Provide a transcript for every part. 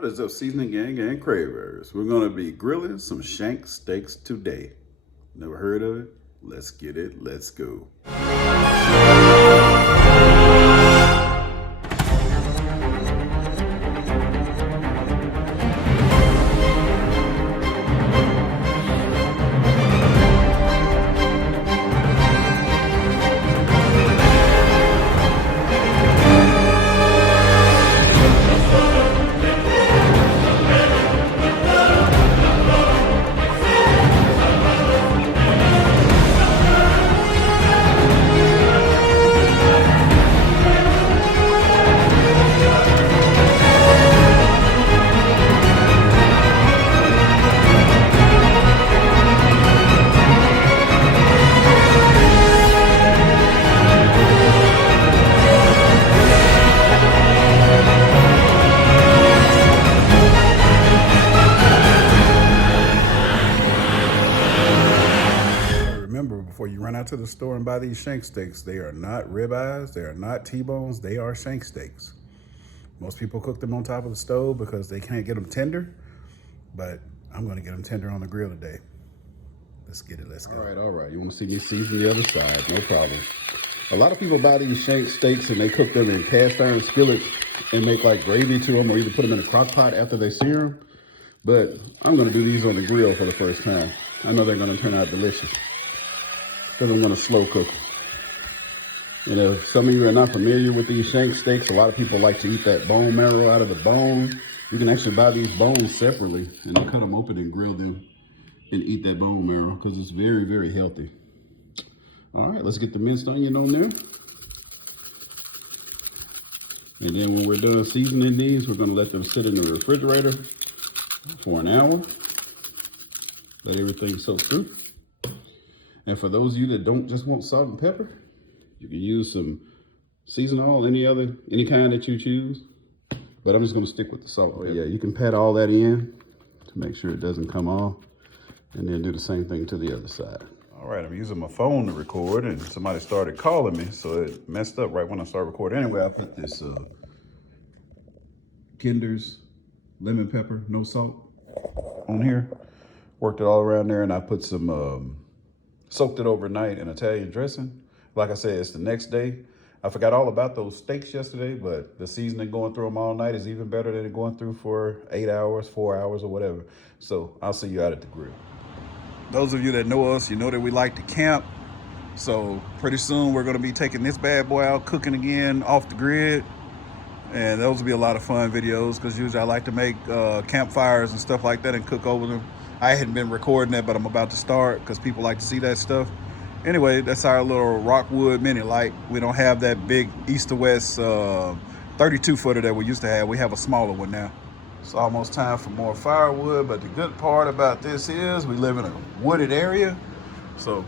What is up, seasoning gang and cravers? We're gonna be grilling some shank steaks today. Never heard of it? Let's get it, let's go. Remember, before you run out to the store and buy these shank steaks, they are not ribeyes, they are not T-bones, they are shank steaks. Most people cook them on top of the stove because they can't get them tender, but I'm gonna get them tender on the grill today. Let's get it, let's go. All right, you wanna see me season the other side, no problem. A lot of people buy these shank steaks and they cook them in cast iron skillets and make like gravy to them or either put them in a crock pot after they sear them. But I'm gonna do these on the grill for the first time. I know they're gonna turn out delicious because I'm gonna slow cook them. You know, if some of you are not familiar with these shank steaks, a lot of people like to eat that bone marrow out of the bone. You can actually buy these bones separately and then cut them open and grill them and eat that bone marrow because it's very, very healthy. All right, let's get the minced onion on there. And then when we're done seasoning these, we're gonna let them sit in the refrigerator for an hour. Let everything soak through. And for those of you that don't just want salt and pepper, you can use some seasoning oil, any kind that you choose. But I'm just gonna stick with the salt. Oh yeah, you can pat all that in to make sure it doesn't come off. And then do the same thing to the other side. All right, I'm using my phone to record and somebody started calling me, so it messed up right when I started recording. Anyway, I put this Kinder's lemon pepper, no salt on here. Worked it all around there and I put some, soaked it overnight in Italian dressing. Like I said, it's the next day. I forgot all about those steaks yesterday, but the seasoning going through them all night is even better than it going through for 8 hours, 4 hours or whatever. So I'll see you out at the grill. Those of you that know us, you know that we like to camp. So pretty soon we're gonna be taking this bad boy out, cooking again off the grid. And those will be a lot of fun videos because usually I like to make campfires and stuff like that and cook over them. I hadn't been recording that, but I'm about to start because people like to see that stuff. Anyway, that's our little Rockwood mini light. We don't have that big east to west 32 footer that we used to have. We have a smaller one now. It's almost time for more firewood, but the good part about this is we live in a wooded area, so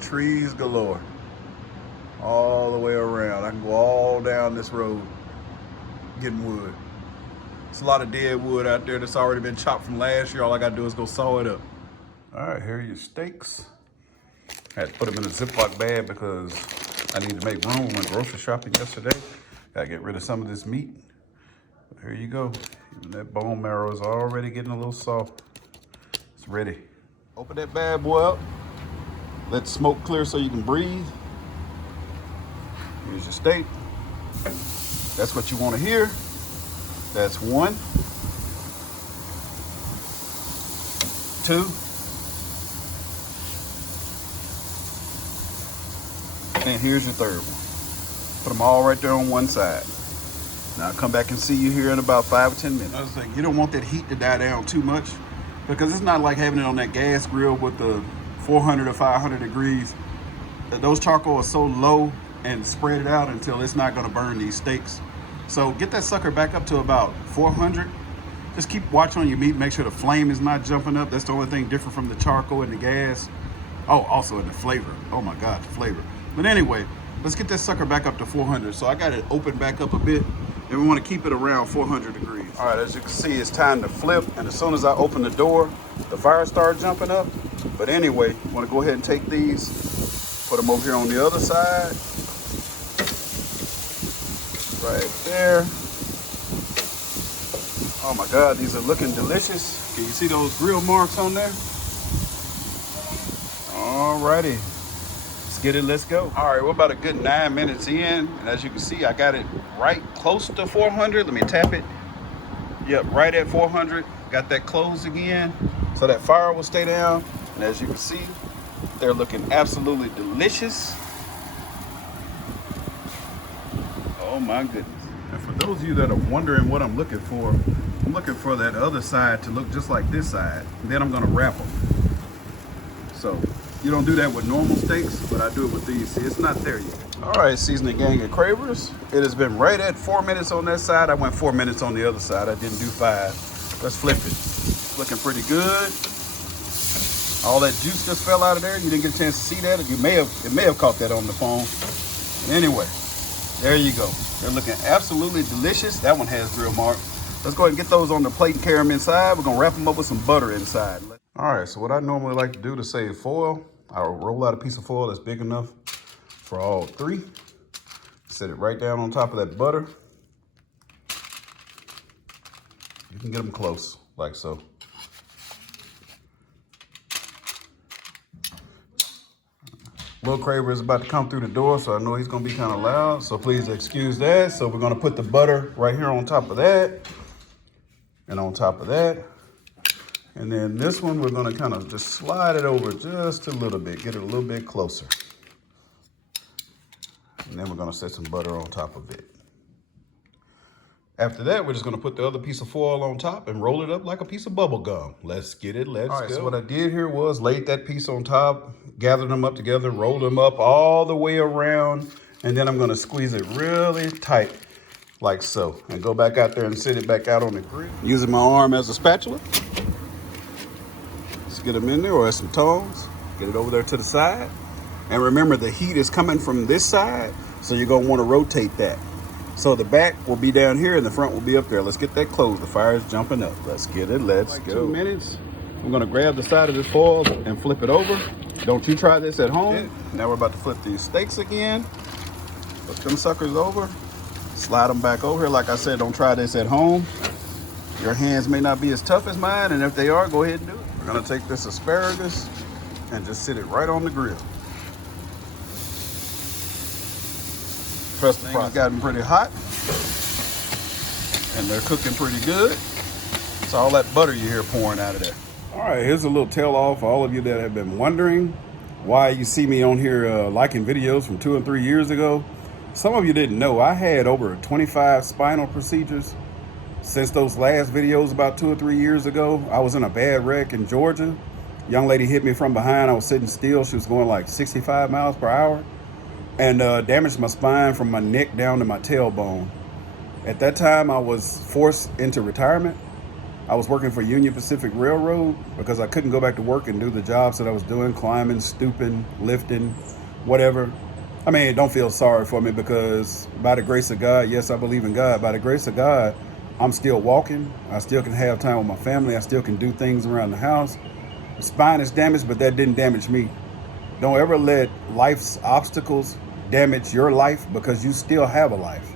trees galore all the way around. I can go all down this road getting wood. It's a lot of dead wood out there that's already been chopped from last year. All I gotta do is go saw it up. All right, here are your steaks. I had to put them in a Ziploc bag because I need to make room. We went grocery shopping yesterday. Gotta get rid of some of this meat. But here you go. Even that bone marrow is already getting a little soft. It's ready. Open that bad boy up. Let the smoke clear so you can breathe. Here's your steak. That's what you want to hear. That's 1, 2, and here's your third one. Put them all right there on one side. Now I'll come back and see you here in about 5 or 10 minutes. Another thing, you don't want that heat to die down too much because it's not like having it on that gas grill with the 400 or 500 degrees. Those charcoal are so low and spread it out until it's not gonna burn these steaks. So get that sucker back up to about 400. Just keep watching on your meat, make sure the flame is not jumping up. That's the only thing different from the charcoal and the gas. Oh, also in the flavor. Oh my God, the flavor. But anyway, let's get that sucker back up to 400. So I got it open back up a bit and we want to keep it around 400 degrees. All right, as you can see, it's time to flip. And as soon as I open the door, the fire started jumping up. But anyway, I want to go ahead and take these, put them over here on the other side. Right there. Oh my God, these are looking delicious. Can you see those grill marks on there? Alrighty, let's get it, let's go. All right, we're about a good 9 minutes in. And as you can see, I got it right close to 400. Let me tap it. Yep, right at 400. Got that closed again. So that fire will stay down. And as you can see, they're looking absolutely delicious. Oh my goodness. And for those of you that are wondering what I'm looking for that other side to look just like this side. And then I'm gonna wrap them. So you don't do that with normal steaks, but I do it with these. See, it's not there yet. All right, seasoning gang and cravers. It has been right at 4 minutes on that side. I went 4 minutes on the other side. I didn't do 5. Let's flip it. It's looking pretty good. All that juice just fell out of there. You didn't get a chance to see that. It may have caught that on the phone. Anyway, there you go. They're looking absolutely delicious. That one has grill marks. Let's go ahead and get those on the plate and carry them inside. We're gonna wrap them up with some butter inside. All right, so what I normally like to do to save foil, I'll roll out a piece of foil that's big enough for all 3. Set it right down on top of that butter. You can get them close, like so. Little Craver is about to come through the door, so I know he's gonna be kind of loud, so please excuse that. So we're gonna put the butter right here on top of that, and on top of that. And then this one, we're gonna kind of just slide it over just a little bit, get it a little bit closer. And then we're gonna set some butter on top of it. After that, we're just gonna put the other piece of foil on top and roll it up like a piece of bubble gum. Let's get it, let's go. So what I did here was laid that piece on top, gathered them up together, rolled them up all the way around, and then I'm gonna squeeze it really tight, like so. And go back out there and sit it back out on the grill. Using my arm as a spatula. Let's get them in there, or as some tongs. Get it over there to the side. And remember, the heat is coming from this side, so you're gonna wanna rotate that. So the back will be down here and the front will be up there. Let's get that closed. The fire is jumping up. Let's get it, let's go. 2 minutes. I'm gonna grab the side of this foil and flip it over. Don't you try this at home. Now we're about to flip these steaks again. Flip them suckers over. Slide them back over here. Like I said, don't try this at home. Your hands may not be as tough as mine, and if they are, go ahead and do it. We're gonna take this asparagus and just sit it right on the grill. Trust the process. It's gotten pretty hot, and they're cooking pretty good. It's all that butter you hear pouring out of there. All right, here's a little tell off for all of you that have been wondering why you see me on here liking videos from 2 and 3 years ago. Some of you didn't know I had over 25 spinal procedures since those last videos about 2 or 3 years ago. I was in a bad wreck in Georgia. Young lady hit me from behind. I was sitting still. She was going like 65 miles per hour. And damaged my spine from my neck down to my tailbone. At that time, I was forced into retirement. I was working for Union Pacific Railroad because I couldn't go back to work and do the jobs that I was doing, climbing, stooping, lifting, whatever. I mean, don't feel sorry for me because by the grace of God, yes, I believe in God. By the grace of God, I'm still walking. I still can have time with my family. I still can do things around the house. The spine is damaged, but that didn't damage me. Don't ever let life's obstacles damage your life because you still have a life.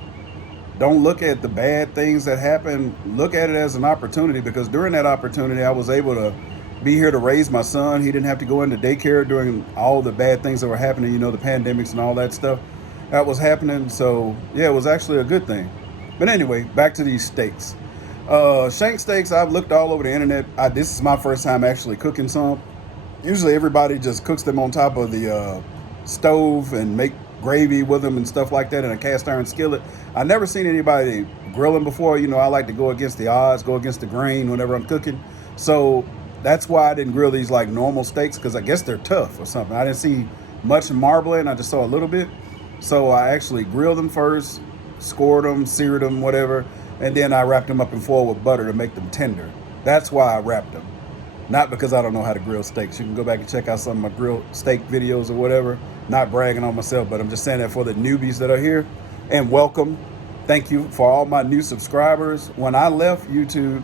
Don't look at the bad things that happen. Look at it as an opportunity, because during that opportunity, I was able to be here to raise my son. He didn't have to go into daycare during all the bad things that were happening, you know, the pandemics and all that stuff that was happening. So yeah, it was actually a good thing. But anyway, back to these steaks. Shank steaks, I've looked all over the internet. This is my first time actually cooking some. Usually everybody just cooks them on top of the stove and make gravy with them and stuff like that in a cast iron skillet. I've never seen anybody grill them before. You know, I like to go against the odds, go against the grain whenever I'm cooking. So that's why I didn't grill these like normal steaks, because I guess they're tough or something. I didn't see much marbling. I just saw a little bit. So I actually grilled them first, scored them, seared them, whatever. And then I wrapped them up in foil with butter to make them tender. That's why I wrapped them. Not because I don't know how to grill steaks. You can go back and check out some of my grilled steak videos or whatever. Not bragging on myself, but I'm just saying that for the newbies that are here. And welcome. Thank you for all my new subscribers. When I left YouTube,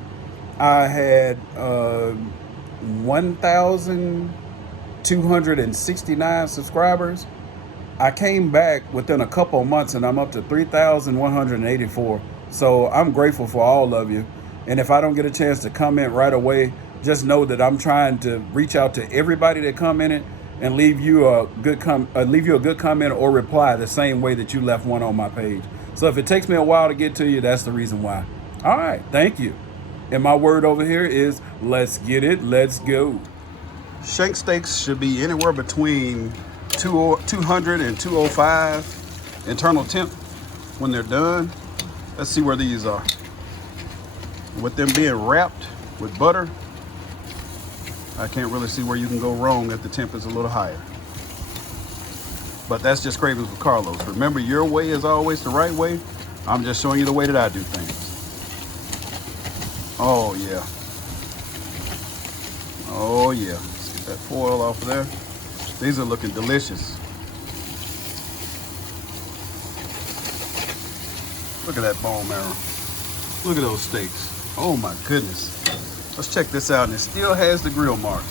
I had 1,269 subscribers. I came back within a couple of months and I'm up to 3,184. So I'm grateful for all of you. And if I don't get a chance to comment right away, just know that I'm trying to reach out to everybody that commented and leave you a good comment or reply the same way that you left one on my page. So if it takes me a while to get to you, that's the reason why. All right, thank you. And my word over here is let's get it, let's go. Shank steaks should be anywhere between 200 and 205 internal temp when they're done. Let's see where these are. With them being wrapped with butter, I can't really see where you can go wrong if the temp is a little higher. But that's just cravings with Carlos. Remember, your way is always the right way. I'm just showing you the way that I do things. Oh yeah. Oh yeah. Let's get that foil off of there. These are looking delicious. Look at that bone marrow. Look at those steaks. Oh my goodness. Let's check this out, and it still has the grill marks.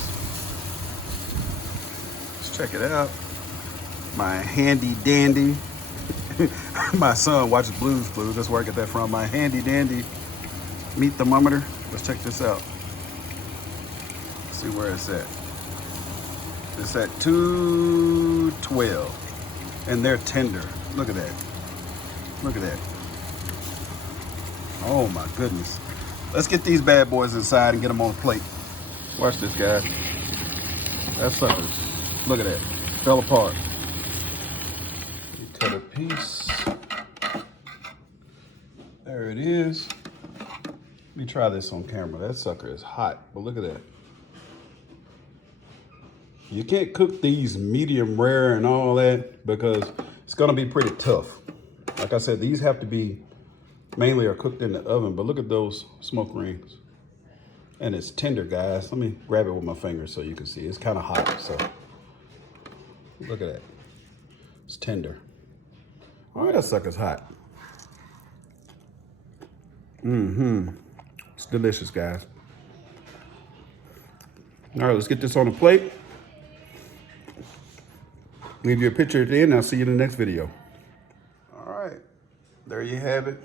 Let's check it out. My handy dandy. My son watches Blues Clues. That's where I get that from. My handy dandy meat thermometer. Let's check this out. Let's see where it's at. It's at 212. And they're tender. Look at that. Look at that. Oh my goodness. Let's get these bad boys inside and get them on a plate. Watch this, guys. That's suckers. Look at that. Fell apart. Cut a piece. There it is. Let me try this on camera. That sucker is hot, but look at that. You can't cook these medium rare and all that because it's gonna be pretty tough. Like I said, these have to be mainly are cooked in the oven, but look at those smoke rings. And it's tender, guys. Let me grab it with my fingers so you can see. It's kind of hot, so look at that. It's tender. All right, that sucker's hot. It's delicious, guys. All right, let's get this on a plate. Leave you a picture at the end. I'll see you in the next video. All right, there you have it.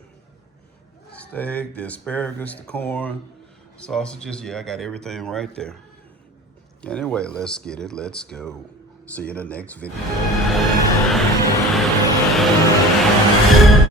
Steak, the asparagus, the corn, sausages. Yeah, I got everything right there. Anyway, let's get it. Let's go. See you in the next video.